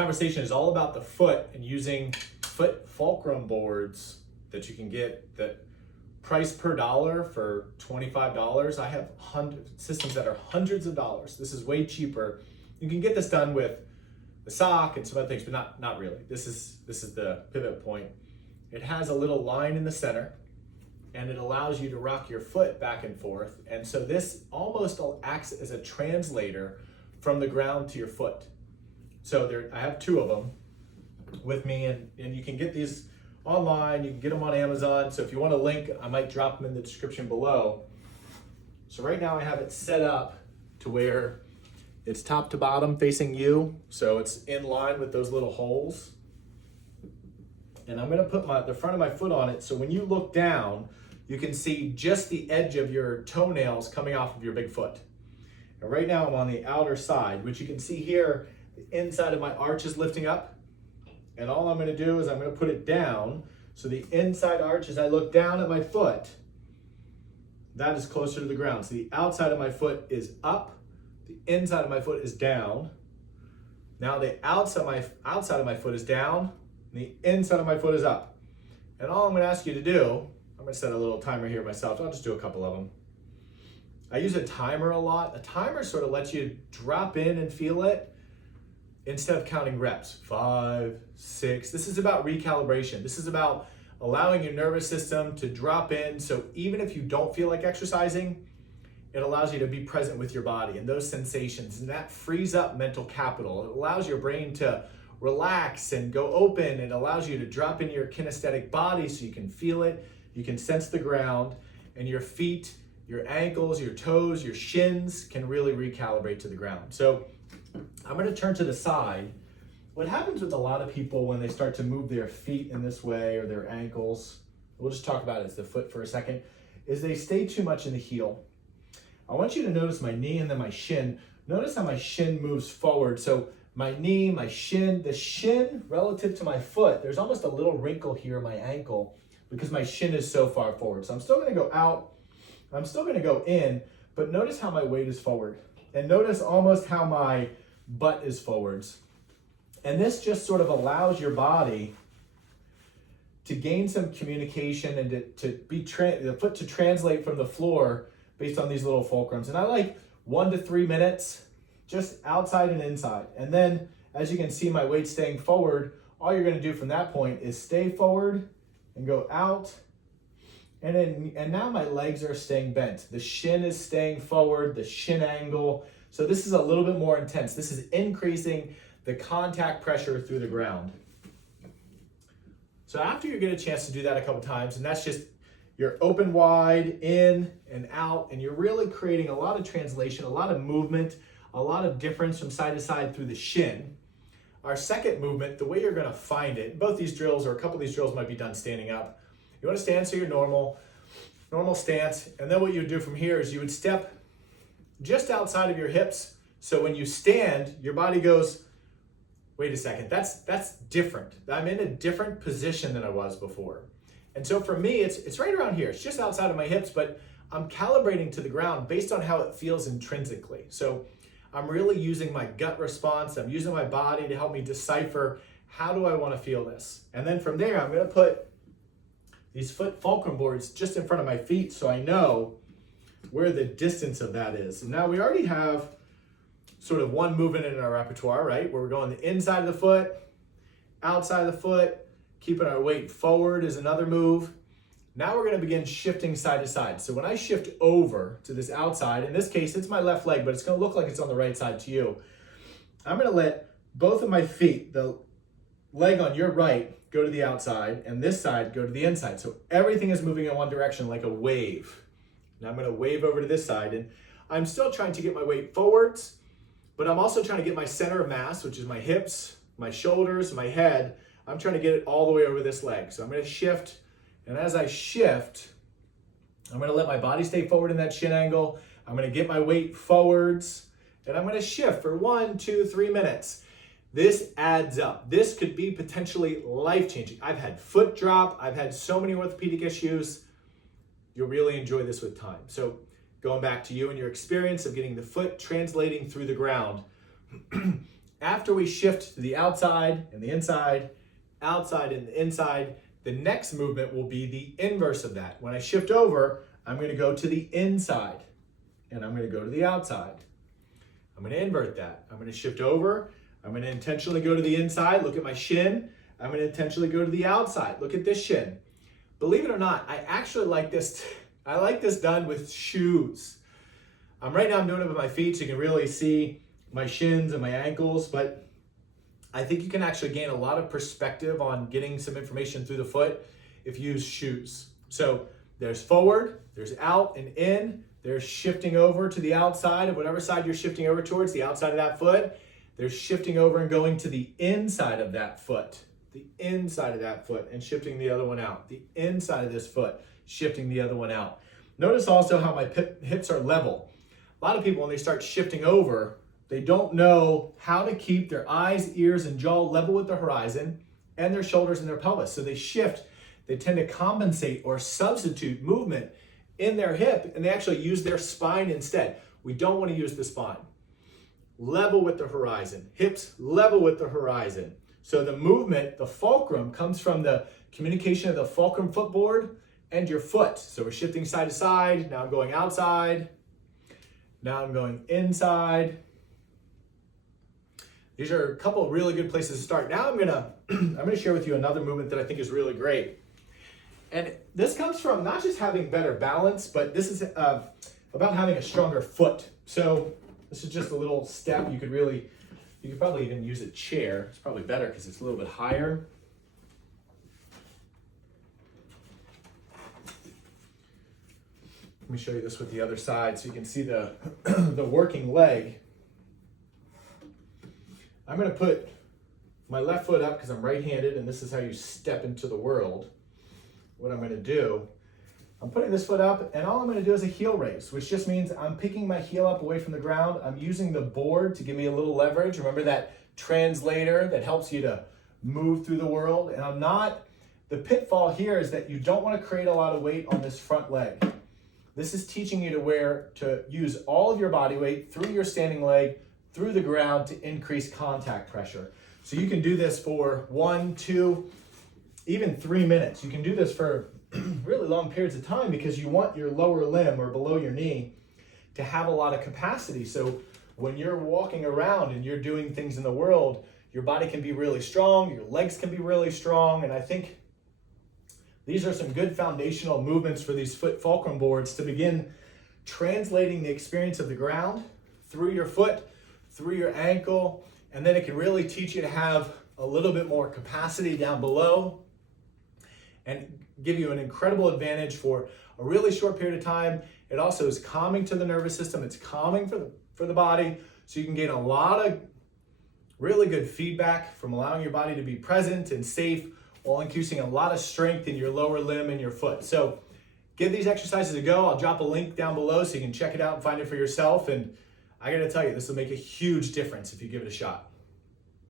conversation is all about the foot and using foot fulcrum boards that you can get that price per dollar for $25. I have systems that are hundreds of dollars. This is way cheaper. You can get this done with the sock and some other things, but not really. This is the pivot point. It has a little line in the center, and it allows you to rock your foot back and forth. And so this almost acts as a translator from the ground to your foot. So I have two of them with me, and you can get these online. You can get them on Amazon. So if you want a link, I might drop them in the description below. So right now I have it set up to where it's top to bottom facing you. So it's in line with those little holes. And I'm gonna put the front of my foot on it. So when you look down, you can see just the edge of your toenails coming off of your big foot. And right now I'm on the outer side, which you can see here, the inside of my arch is lifting up. And all I'm gonna do is I'm gonna put it down. So the inside arch, as I look down at my foot, that is closer to the ground. So the outside of my foot is up, the inside of my foot is down. Now the outside of my foot is down, and the inside of my foot is up. And all I'm gonna ask you to do, I'm gonna set a little timer here myself. I'll just do a couple of them. I use a timer a lot. A timer sort of lets you drop in and feel it instead of counting reps. 5, 6. This is about recalibration. This is about allowing your nervous system to drop in. So even if you don't feel like exercising, it allows you to be present with your body and those sensations. And that frees up mental capital. It allows your brain to relax and go open. It allows you to drop into your kinesthetic body so you can feel it. You can sense the ground, and your feet, your ankles, your toes, your shins can really recalibrate to the ground. So I'm going to turn to the side. What happens with a lot of people when they start to move their feet in this way or their ankles, we'll just talk about it as the foot for a second, is they stay too much in the heel. I want you to notice my knee and then my shin. Notice how my shin moves forward. So my knee, my shin, the shin relative to my foot, there's almost a little wrinkle here in my ankle because my shin is so far forward. So I'm still gonna go out, I'm still gonna go in, but notice how my weight is forward. And notice almost how my butt is forwards. And this just sort of allows your body to gain some communication and the foot to translate from the floor based on these little fulcrums. And I like 1 to 3 minutes, just outside and inside. And then, as you can see, my weight staying forward, all you're gonna do from that point is stay forward and go out. And now my legs are staying bent. The shin is staying forward, the shin angle. So this is a little bit more intense. This is increasing the contact pressure through the ground. So after you get a chance to do that a couple times, and that's just you're open wide, in and out, and you're really creating a lot of translation, a lot of movement, a lot of difference from side to side through the shin. Our second movement, the way you're gonna find it, both these drills or a couple of these drills might be done standing up. You wanna stand so you're normal stance, and then what you would do from here is you would step just outside of your hips. So when you stand, your body goes, wait a second, that's different. I'm in a different position than I was before. And so for me, it's right around here. It's just outside of my hips, but I'm calibrating to the ground based on how it feels intrinsically. So I'm really using my gut response. I'm using my body to help me decipher how do I want to feel this. And then from there, I'm going to put these foot fulcrum boards just in front of my feet so I know where the distance of that is. And now we already have sort of one movement in our repertoire, right? Where we're going the inside of the foot, outside of the foot, keeping our weight forward is another move. Now we're going to begin shifting side to side. So when I shift over to this outside, in this case, it's my left leg, but it's going to look like it's on the right side to you. I'm going to let both of my feet, the leg on your right, go to the outside, and this side go to the inside. So everything is moving in one direction like a wave. Now I'm going to wave over to this side, and I'm still trying to get my weight forwards, but I'm also trying to get my center of mass, which is my hips, my shoulders, my head. I'm trying to get it all the way over this leg. So I'm going to shift. And as I shift, I'm going to let my body stay forward in that shin angle. I'm going to get my weight forwards, and I'm going to shift for 1, 2, 3 minutes. This adds up. This could be potentially life-changing. I've had foot drop. I've had so many orthopedic issues. You'll really enjoy this with time. So going back to you and your experience of getting the foot translating through the ground, after we shift to the outside and the inside, outside and the inside, the next movement will be the inverse of that. When I shift over, I'm going to go to the inside and I'm going to go to the outside. I'm going to invert that. I'm going to shift over. I'm going to intentionally go to the inside. Look at my shin. I'm going to intentionally go to the outside. Look at this shin. Believe it or not, I actually like this. I like this done with shoes. Right now I'm doing it with my feet so you can really see my shins and my ankles, but I think you can actually gain a lot of perspective on getting some information through the foot if you use shoes. So there's forward, there's out and in, there's shifting over to the outside of whatever side you're shifting over towards, the outside of that foot. There's shifting over and going to the inside of that foot, the inside of that foot, and shifting the other one out. The inside of this foot, shifting the other one out. Notice also how my hips are level. A lot of people, when they start shifting over, they don't know how to keep their eyes, ears, and jaw level with the horizon and their shoulders and their pelvis. So they shift, they tend to compensate or substitute movement in their hip, and they actually use their spine instead. We don't want to use the spine. Level with the horizon, hips level with the horizon. So the movement, the fulcrum, comes from the communication of the fulcrum footboard and your foot. So we're shifting side to side. Now I'm going outside. Now I'm going inside. These are a couple of really good places to start. Now I'm gonna share with you another movement that I think is really great. And this comes from not just having better balance, but this is about having a stronger foot. So this is just a little step. You could probably even use a chair. It's probably better because it's a little bit higher. Let me show you this with the other side so you can see the, the working leg. I'm going to put my left foot up because I'm right-handed, and this is how you step into the world. What I'm going to do, I'm putting this foot up, and all I'm going to do is a heel raise, which just means I'm picking my heel up away from the ground. I'm using the board to give me a little leverage. Remember that translator that helps you to move through the world? And the pitfall here is that you don't want to create a lot of weight on this front leg. This is teaching you to use all of your body weight through your standing leg, through the ground to increase contact pressure. So you can do this for 1, 2, even 3 minutes. You can do this for really long periods of time because you want your lower limb or below your knee to have a lot of capacity. So when you're walking around and you're doing things in the world, your body can be really strong, your legs can be really strong, and I think these are some good foundational movements for these foot fulcrum boards to begin translating the experience of the ground through your foot, through your ankle, and then it can really teach you to have a little bit more capacity down below and give you an incredible advantage for a really short period of time. It also is calming to the nervous system. It's calming for the body, so you can gain a lot of really good feedback from allowing your body to be present and safe while increasing a lot of strength in your lower limb and your foot. So give these exercises a go. I'll drop a link down below so you can check it out and find it for yourself. And I gotta tell you, this will make a huge difference if you give it a shot.